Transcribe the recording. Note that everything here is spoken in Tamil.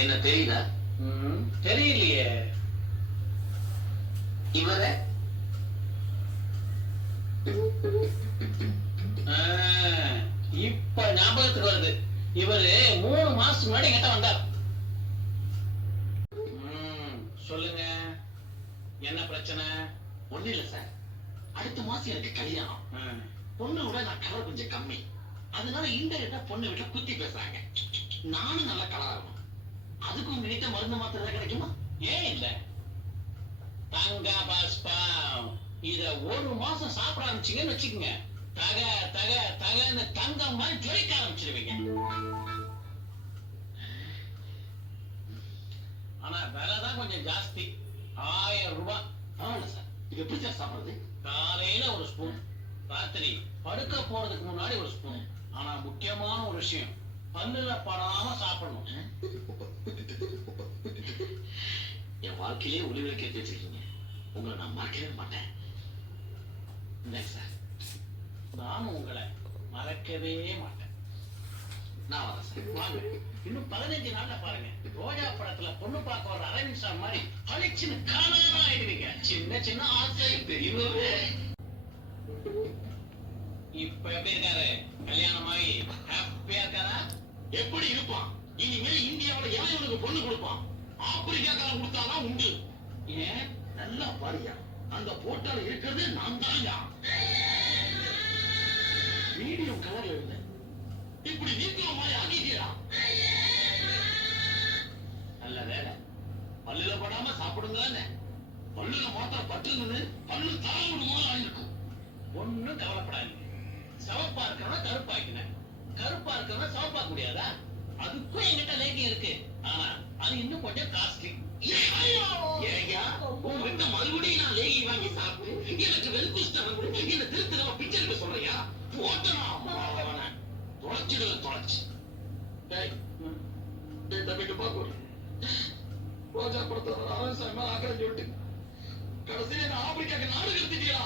என்ன தெரியுதா? தெரியலையே. இவர இப்ப ஞாபகத்துக்கு வருது. இவரு 3 மாசத்துக்கு முன்னாடி என்கிட்ட வந்தார். சொல்லுங்க, என்ன பிரச்சனை? ஒண்ணு இல்ல சார், அடுத்த மாசம் எனக்கு கல்யாணம். பொண்ணு விட நான் கலர் கொஞ்சம் கம்மி, அதனால இன்டெரக்டா பொண்ணு வீட்டுல குத்தி பேசுறாங்க. நானும் நல்லா கலராகணும், அதுக்கு உங்க கிட்ட மருந்து மாத்திரை கிடைக்குமா? ஏன் இல்ல? தங்க பாஸ்பா இத 1 மாசம் சாப்பிட ஆரம்பிச்சீங்கன்னு வச்சுக்கோங்க, தக தக தகன்னு தங்கம் மாதிரி ஜொலிக்க ஆரம்பிச்சிருவீங்க. ஆனா விலைதான் கொஞ்சம் ஜாஸ்தி, 1000 ரூபாய். சார், இது எப்படி சார் சாப்பிடுறது? காலையில ஒரு ஸ்பூன், ராத்திரி படுக்க போறதுக்கு முன்னாடி ஒரு ஸ்பூன். ஆனா முக்கியமான ஒரு விஷயம், பல்லுல படாம சாப்பிடணும். என் வாழ்க்கையிலே ஒளிவில கேட்டு வச்சிருக்கீங்க, உங்களை நான் மறக்கவே மாட்டேன். சார், நானும் உங்களை மறக்கவே மாட்டேன். நான் வரேன் சார். வாங்க, இன்னும் 15 நாள்ல பாருங்க, ரோஜா படத்துல பொண்ணு பார்க்க வர அரவிந்த் மாதிரி அழிச்சுன்னு காணாம ஆயிடுவீங்க. சின்ன சின்ன ஆசை தெரியும். இப்ப எப்படி இருக்காரு? கல்யாணமாயி ஹாப்பியா இருக்காரா? எப்படி இருப்பான்? இனிமேல் இந்தியாவில எவனுக்கு பொண்ணு கொடுப்பான்? ஆப்பிரிக்காக்காரன் கொடுத்தாதான் உண்டு. ஏன்? நல்லா பாரியா, அந்த போட்டோல இருக்கிறது நான் தான். மீடியம் கலர்ல இருந்த இப்படி நீக்கிற மாதிரி ஆகிட்டியா? நல்ல வேலை, பல்லுல படாம சாப்பிடுங்க. பல்லுல மாத்திரம் பட்டுன்னு பல்லு தாழ்வுமா ஆயிருக்கும். ஒண்ணும் கவலைப்படாதீங்க. சவப்பா இருக்கிறவன கருப்பாக்கினேன், கருப்பா இருக்கிறவன சவப்பாக்க முடியாதா? அதுக்கும் என்கிட்ட லேக்கியம் இருக்கு, ஆனா அது இன்னும் கொஞ்சம் காஸ்ட்லி. உங்ககிட்ட மறுபடியும் நான் லேகி வாங்கி சாப்பிட்டு எனக்கு வெளுக்குஷ்டம் வந்து என்ன திருத்தரவ பிச்சை எடுக்க சொல்றியா? போட்டனா தொலைச்சிடு தொலைச்சு. தம்பிட்டு பாக்கூட ரோஜா படத்துல அரசாயமா ஆக்கிரம் சொல்லிட்டு கடைசியில நான் ஆப்பிரிக்காக்கு நாடு கடத்திட்டீங்களா?